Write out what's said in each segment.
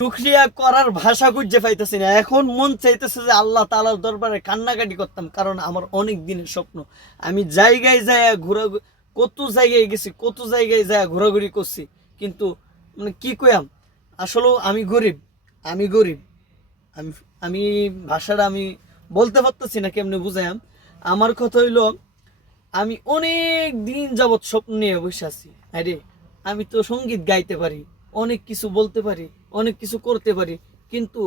শুকরিয়া করার ভাষা খুঁজে পাইতেছি না। এখন মন চাইতেছে যে আল্লাহ তাআলার দরবারে কান্নাকাটি করতাম, কারণ আমার অনেক দিনের স্বপ্ন। আমি জায়গায় যায় ঘোরা, কত জায়গায় গেছি, কত জায়গায় যায় ঘোরাঘুরি করছি, কিন্তু মানে কি কইয়াম, আসলে আমি গরিব, আমি গরিব। আমি আমি ভাষাটা আমি বলতে পারতেছি না কেমনে বুঝাইম। আমার কথা হইলো, আমি অনেক দিন যাবৎ স্বপ্ন নিয়ে বসে আছি। আরে আমি তো সঙ্গীত গাইতে পারি, অনেক কিছু বলতে পারি, অনেক কিছু করতে পারি, কিন্তু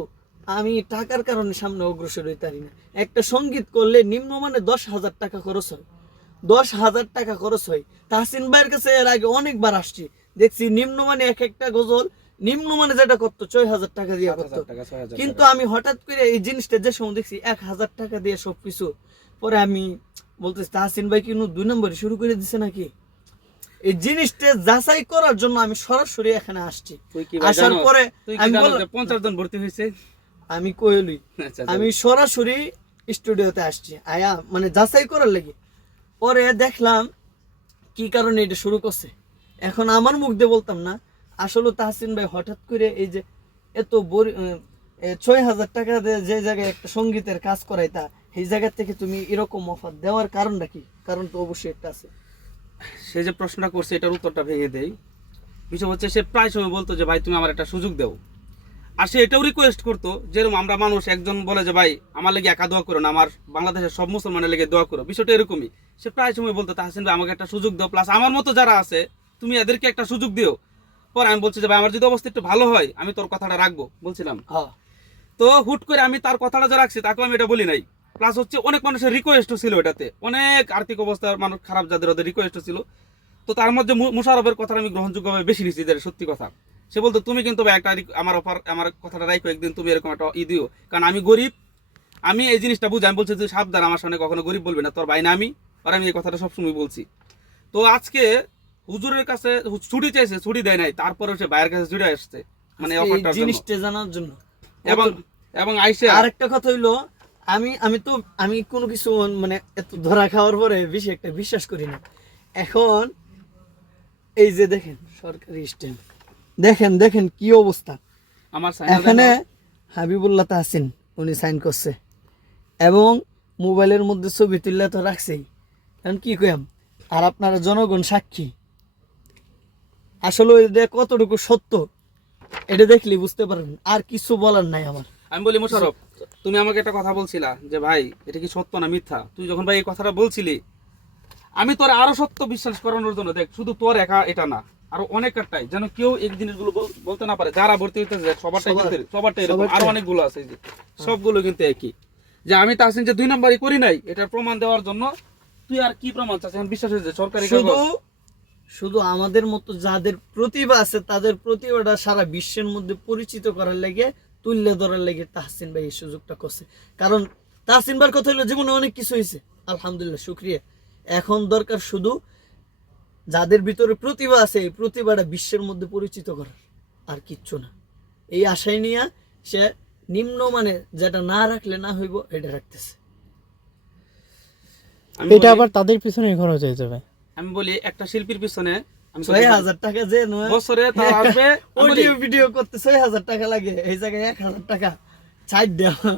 আমি টাকার কারণে সামনে অগ্রসর হইতে পারি না। একটা সঙ্গীত করলে নিম্নমানে 10,000 টাকা খরচ হয়, 10,000 টাকা খরচ হয়। তাহসিন ভাইয়ের কাছে এর আগে অনেকবার আসছি, দেখছি নিম্নমানে এক একটা গজল নিম্নমানে যেটা করতো 6,000 টাকা দিয়ে করতো, কিন্তু আমি হঠাৎ করে এই জিনিসটা যে সময় দেখছি 1,000 টাকা দিয়ে সবকিছু, পরে আমি বলতেছি তাহসিন ভাই কি 2 নম্বরে শুরু করে দিছে নাকি। এই জিনিসটা যাচাই করার জন্য আমি সরাসরি এখানে আসছি। আসার পরে আমি বললাম 50 জন ভর্তি হয়েছে। আমি কইলি আমি সরাসরি স্টুডিওতে আসছি আয়া, মানে যাচাই করার লাগি। পরে দেখলাম কি কারণে এটা শুরু করছে। এখন আমার মুখ দিয়ে বলতাম না, আসলে তাহসিন ভাই হঠাৎ করে এই যে এত 6,000 টাকা দিয়ে যে জায়গায় একটা সঙ্গীতের কাজ করাইতা, এই জায়গা থেকে তুমি এরকম অফার দেওয়ার কারণটা কি? কারণ তো অবশ্যই একটা আছে। সে যে প্রশ্নটা করছে এটার উত্তরটা ভেঙে দেই। বিষয় হচ্ছে সে প্রায় সময় বলতো যে ভাই তুমি আমার একটা সুযোগ দাও, আর সে এটাও রিকোয়েস্ট করতো যেরকম আমরা মানুষ একজন বলে যে ভাই আমার লেগে একা দোয়া করো না, আমার বাংলাদেশের সব মুসলমানের লেগে দোয়া করো, বিষয়টা এরকমই। সে প্রায় সময় বলতো তাহসিন ভাই আমাকে একটা সুযোগ দাও, প্লাস আমার মতো যারা আছে তুমি এদেরকে একটা সুযোগ দিও। পরে আমি বলছি যে ভাই আমার যদি অবস্থা একটু ভালো হয় আমি তোর কথাটা রাখবো বলছিলাম। তো হুট করে আমি তার কথাটা যা রাখছি তাকে আমি এটা বলি নাই। প্লাস হচ্ছে অনেক মানুষের রিকোয়েস্টও ছিল, এটাতে অনেক আর্থিক অবস্থার মানুষ খারাপ যাদের ওদের রিকোয়েস্টও ছিল। তো তার মধ্যে মুশারফের কথাটা আমি গ্রহণযোগ্যভাবে বেশি নিচ্ছি, যে সত্যি কথা। সে বলতো তুমি কিন্তু ভাই একটা আমার অফার, আমার কথাটা রাখো, একদিন তুমি এরকম একটা দিও, কারণ আমি গরিব, আমি এই জিনিসটা বুঝি। আমি বলছি তুই সাবধান, আমার সামনে কখনো গরিব বলবি না, তোর ভাই না আমি, আর আমি এই কথাটা সবসময় বলছি। তো আজকে হুজুরের কাছে ছুটি চাইছে, ছুটি দেয় নাই, তারপরে সে ভাইয়ের কাছে ছুটে আসছে মানে অফারটার জিনিসটা জানার জন্য। এবং এবং আইসে আরেকটা কথা হইলো, আমি কোনো কিছু মানে এত ধরা খাওয়ার পরে বেশি একটা বিশ্বাস করি না। এখন এই যে দেখেন সরকারি স্ট্যাম্প, দেখেন দেখেন কি অবস্থা। আমার এখানে হাবিবুল্লাহ তাহসিন উনি সাইন করছে, এবং মোবাইলের মধ্যে ছবি তুললে তো রাখছেই। এখন কি কইম, আর আপনারা জনগণ সাক্ষী। আসলে এটা কতটুকু সত্য এটা দেখলে বুঝতে পারবেন, আর কিছু বলার নাই আমার। আমি বলি মোশারফ, তুমি আমাকে একটা কথা বলছিলা যে ভাই এটা কি সত্য না মিথ্যা। তুই যখন ভাই এই কথাটা বলছিলি, আমি তোর আরো সত্য বিশ্বাস করানোর জন্য, দেখ শুধু তোর একা এটা না, আরো অনেকটাই, যেন কেউ এই জিনিসগুলো বলতে না পারে। যারা ভর্তি হইতেছে সবারটাই এরকম, আরো অনেকগুলো আছে যে সবগুলো কিন্তু একই, যে আমি তাহসিন যে 2 নম্বরই করি নাই এটার প্রমাণ দেওয়ার জন্য। তুই আর কি প্রমাণ চাচ্ছিস? এখন বিশ্বাস হয়েছে সরকারি শুধু আমাদের মতো যাদের প্রতিভা আছে তাদের প্রতিভাটা সারা বিশ্বের মধ্যে পরিচিত করার লাগে, তুলে ধরার লাগে তাহসিন ভাই এই সুযোগটা করছে। কারণ তাহসিন ভাইয়ের কথা হলো জীবনে অনেক কিছু হয়েছে, আলহামদুলিল্লাহ, শুকরিয়া। এখন দরকার শুধু যাদের ভিতরে প্রতিভা আছে এই প্রতিভাটা বিশ্বের মধ্যে পরিচিত করার, আর কিচ্ছু না। এই আশায় নিয়ে সে নিম্নমানে যেটা না রাখলে না হইব এটা রাখতেছে। এটা আবার তাদের পিছনে খরচ হয়ে যাবে। আমি বলি একটা শিল্পীর পিছনে 6,000 টাকা যে বছরে তার আসবে, অডিও ভিডিও করতে 6,000 টাকা লাগে, এই জায়গায় 1,000 টাকা ছাড় দেওয়া।